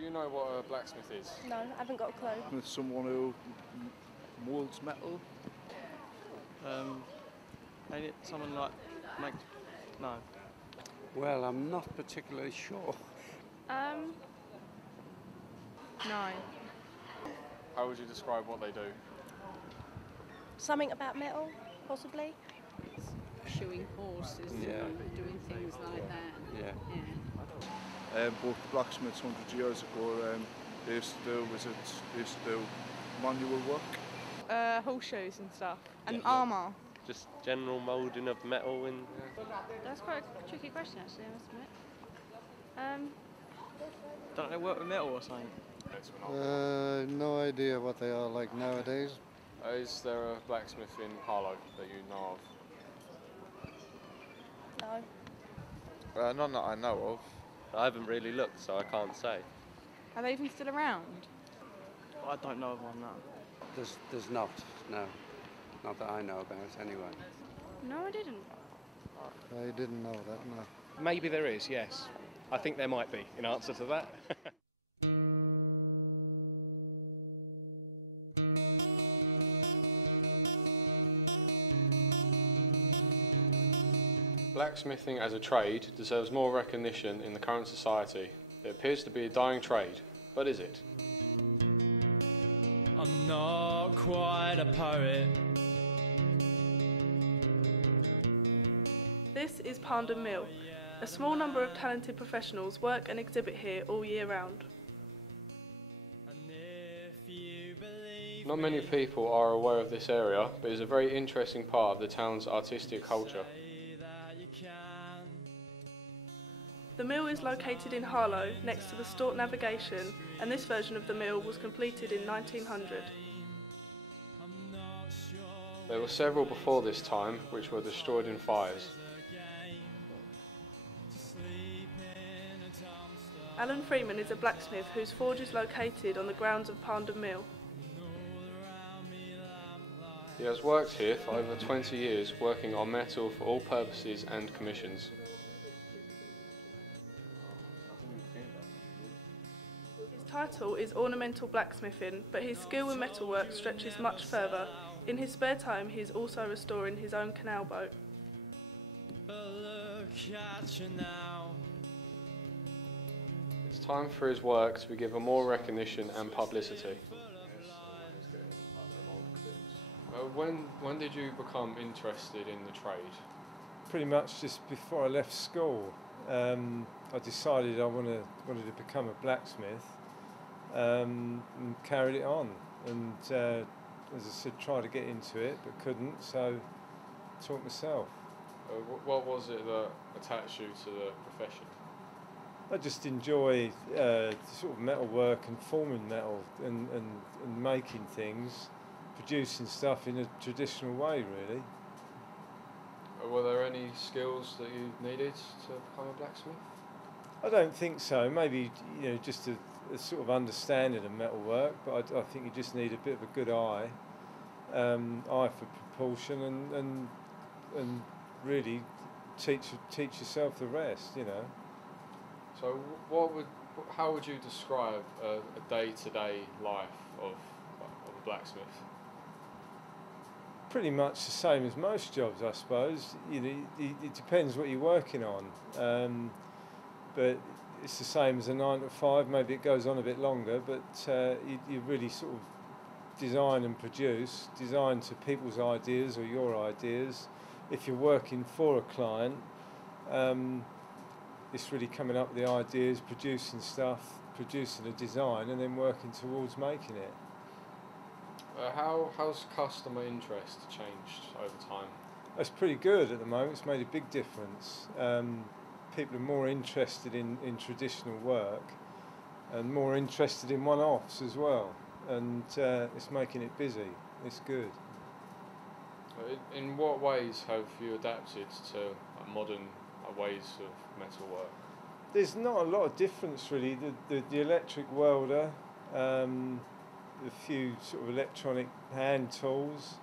Do you know what a blacksmith is? No, I haven't got a clue. With someone who molds metal. Ain't it someone like makes? No. Well, I'm not particularly sure. No. How would you describe what they do? Something about metal, possibly? Shoeing horses and doing things like that. Yeah. Both the blacksmiths 100 years ago, they used to do manual work. Horseshoes and stuff. And armour. Just general moulding of metal and. That's quite a tricky question, actually, I must admit. Don't they work with metal or something? No idea what they are like nowadays. Is there a blacksmith in Harlow that you know of? No. None that I know of. I haven't really looked, so I can't say. Are they even still around? I don't know of one now. There's not, no. Not that I know about, anyway. No, I didn't. I didn't know that, no. Maybe there is, yes. I think there might be, in answer to that. Blacksmithing as a trade deserves more recognition in the current society. It appears to be a dying trade, but is it? I'm not quite a poet. This is Pandon Mill. A small number of talented professionals work and exhibit here all year round. Not many people are aware of this area, but it's a very interesting part of the town's artistic culture. The mill is located in Harlow, next to the Stort Navigation, and this version of the mill was completed in 1900. There were several before this time, which were destroyed in fires. Alan Freeman is a blacksmith whose forge is located on the grounds of Pandon Mill. He has worked here for over 20 years, working on metal for all purposes and commissions. His title is ornamental blacksmithing, but his skill in metalwork stretches much further. In his spare time, he is also restoring his own canal boat. It's time for his work to be given more recognition and publicity. When did you become interested in the trade? Pretty much just before I left school. I decided I wanted to become a blacksmith and carried it on. And as I said, tried to get into it but couldn't, so taught myself. What was it that attached you to the profession? I just enjoy sort of metal work and forming metal and making things, producing stuff in a traditional way, really. Were there any skills that you needed to become a blacksmith? I don't think so. Maybe just a sort of understanding of metal work, but I think you just need a bit of a good eye for proportion, and really teach yourself the rest. So, how would you describe a day-to-day life of a blacksmith? Pretty much the same as most jobs, I suppose. It depends what you're working on, but it's the same as a 9 to 5. Maybe it goes on a bit longer, but you really sort of design and produce, design to people's ideas or your ideas. If you're working for a client, it's really coming up with the ideas, producing stuff, producing a design, and then working towards making it. How's customer interest changed over time? That's pretty good at the moment. It's made a big difference. People are more interested in traditional work and more interested in one-offs as well, and it's making it busy. It's good. In what ways have you adapted to modern ways of metalwork? There's not a lot of difference really. The electric welder, a few sort of electronic hand tools,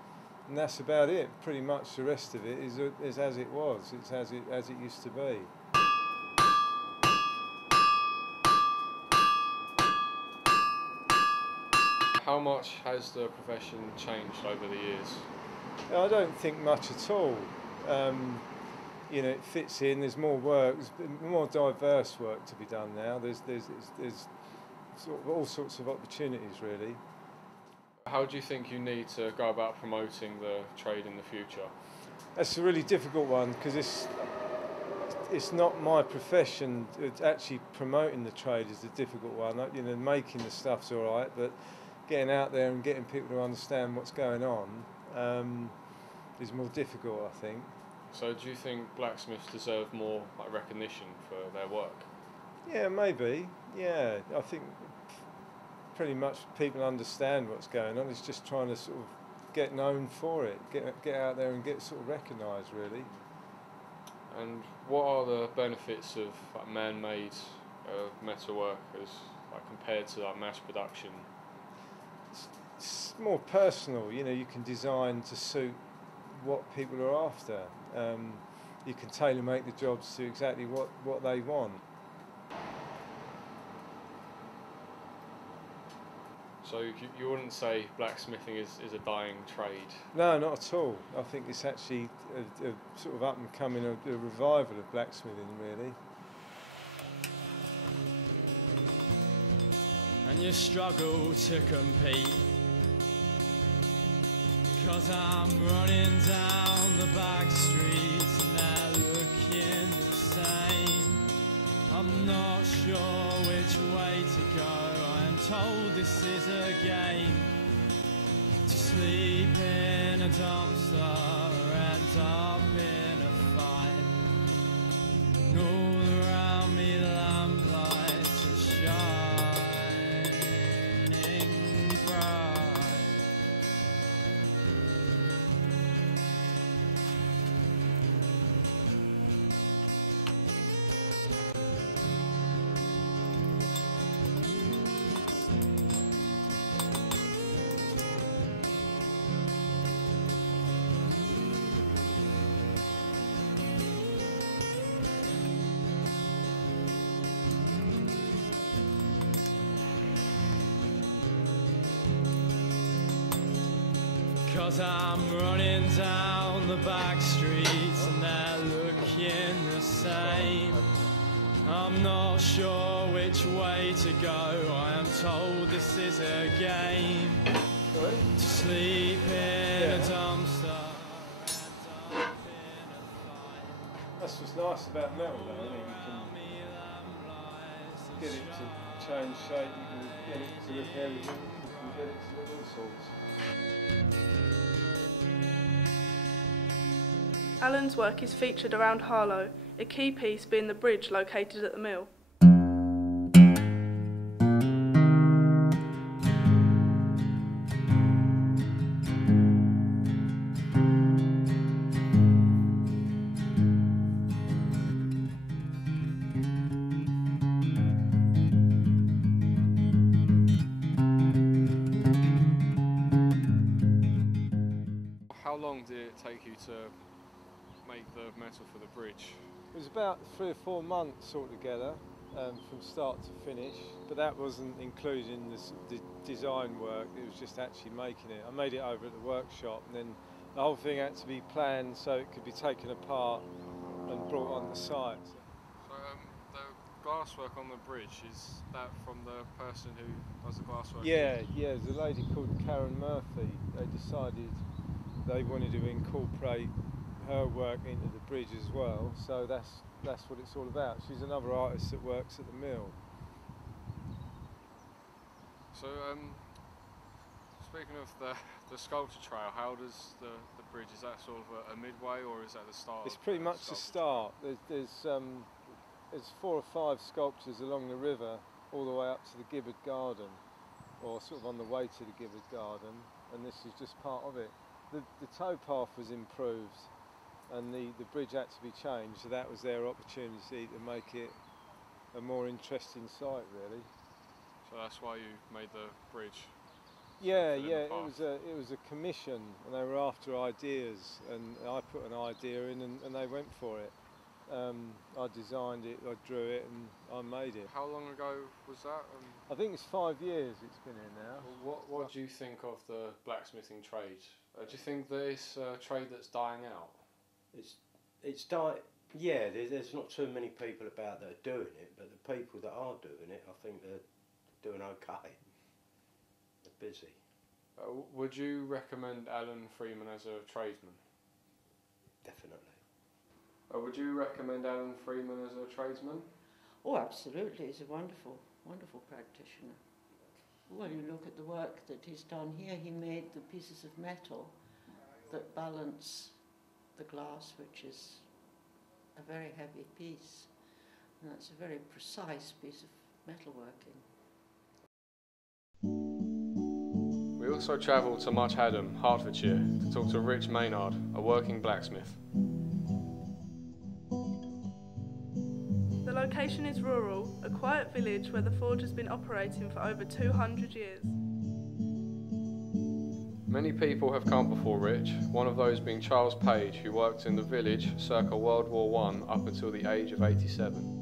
and that's about it. Pretty much the rest of it is as it was. It's as it used to be. How much has the profession changed over the years? I don't think much at all. You know, it fits in. There's more work. There's more diverse work to be done now. There's sort of all sorts of opportunities, really. How do you think you need to go about promoting the trade in the future? That's a really difficult one because it's not my profession. It's actually promoting the trade is the difficult one. You know, making the stuff's all right, but getting out there and getting people to understand what's going on is more difficult, I think. So do you think blacksmiths deserve more recognition for their work? Yeah, maybe. Yeah, I think pretty much people understand what's going on. It's just trying to sort of get known for it, get out there and get sort of recognised, really. And what are the benefits of man-made metalwork as compared to mass production? It's more personal. You know, you can design to suit what people are after. You can tailor make the jobs to exactly what they want. So you wouldn't say blacksmithing is a dying trade? No, not at all. I think it's actually a sort of up and coming, a revival of blacksmithing, really. And you struggle to compete, 'cause I'm running down the back streets and they're looking the same. I'm not sure which way to go. I'm told this is a game, to sleep in a dumpster or end up in a fight. And all around me lamplights are shining bright. Cause I'm running down the back streets and they're looking the same. I'm not sure which way to go. I am told this is a game, to sleep in a dumpster. That's what's nice about metal, though. You can get it to change shape. You can get it to repair it. You can get it to all sorts. Alan's work is featured around Harlow, a key piece being the bridge located at the mill. How long did it take you to make the metal for the bridge? It was about 3 or 4 months altogether, from start to finish, but that wasn't including the design work. It was just actually making it. I made it over at the workshop, and then the whole thing had to be planned so it could be taken apart and brought on the site. So the glasswork on the bridge, is that from the person who does the glasswork? Yeah, there's a lady called Karen Murphy. They decided they wanted to incorporate her work into the bridge as well, so that's what it's all about. She's another artist that works at the mill. So speaking of the sculpture trail, how does the bridge, is that sort of a midway, or is that the start? It's pretty much the start. There's 4 or 5 sculptures along the river all the way up to the Gibbard Garden, or sort of on the way to the Gibbard Garden, and this is just part of it. The towpath was improved and the bridge had to be changed, so that was their opportunity to make it a more interesting site, really. So that's why you made the bridge? Yeah, it was a commission, and they were after ideas, and I put an idea in and they went for it. I designed it, I drew it, and I made it. How long ago was that? I think it's 5 years it's been here now. What do you think of the blacksmithing trade? Do you think that it's a trade that's dying out? It's dying. Yeah, there's not too many people about that are doing it, but the people that are doing it, I think they're doing okay. They're busy. Would you recommend Alan Freeman as a tradesman? Definitely. Would you recommend Alan Freeman as a tradesman? Oh, absolutely. He's a wonderful, wonderful practitioner. Well, you look at the work that he's done here. He made the pieces of metal that balance the glass, which is a very heavy piece. And that's a very precise piece of metalworking. We also travelled to Much Haddam, Hertfordshire, to talk to Rich Maynard, a working blacksmith. The location is rural, a quiet village where the forge has been operating for over 200 years. Many people have come before Rich, one of those being Charles Page, who worked in the village circa World War I up until the age of 87.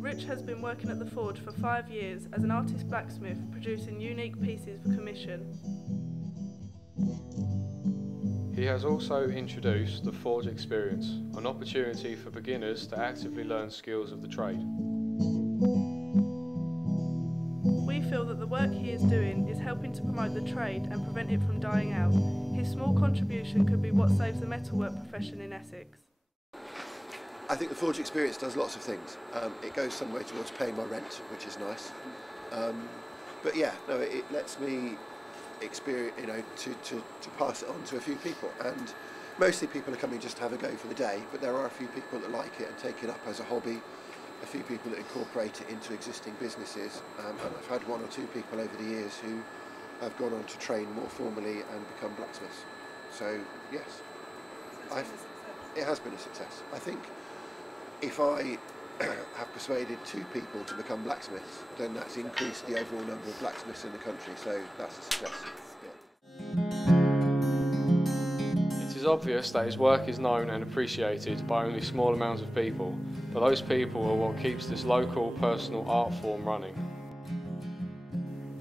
Rich has been working at the forge for 5 years as an artist blacksmith, producing unique pieces for commission. He has also introduced the Forge Experience, an opportunity for beginners to actively learn skills of the trade. We feel that the work he is doing is helping to promote the trade and prevent it from dying out. His small contribution could be what saves the metalwork profession in Essex. I think the Forge Experience does lots of things. It goes some way towards paying my rent, which is nice. But yeah, no, it lets me experience, to pass it on to a few people. And mostly people are coming just to have a go for the day, but there are a few people that like it and take it up as a hobby, a few people that incorporate it into existing businesses. And I've had one or two people over the years who have gone on to train more formally and become blacksmiths. So yes, it has been a success. I think if I have persuaded 2 people to become blacksmiths, then that's increased the overall number of blacksmiths in the country, so that's a success. It is obvious that his work is known and appreciated by only small amounts of people, but those people are what keeps this local personal art form running.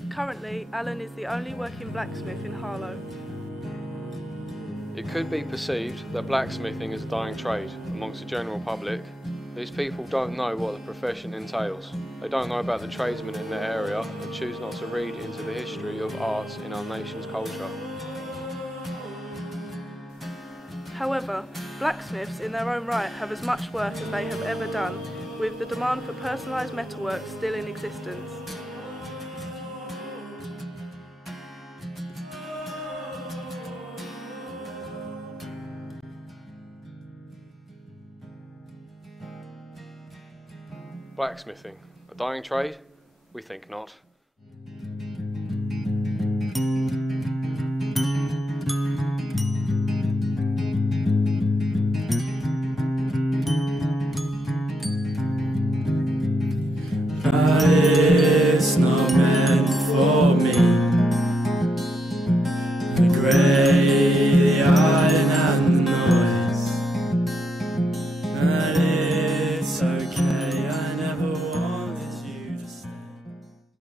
Currently, Alan is the only working blacksmith in Harlow. It could be perceived that blacksmithing is a dying trade amongst the general public. These people don't know what the profession entails. They don't know about the tradesmen in their area and choose not to read into the history of art in our nation's culture. However, blacksmiths in their own right have as much work as they have ever done, with the demand for personalised metalwork still in existence. Blacksmithing, a dying trade? We think not.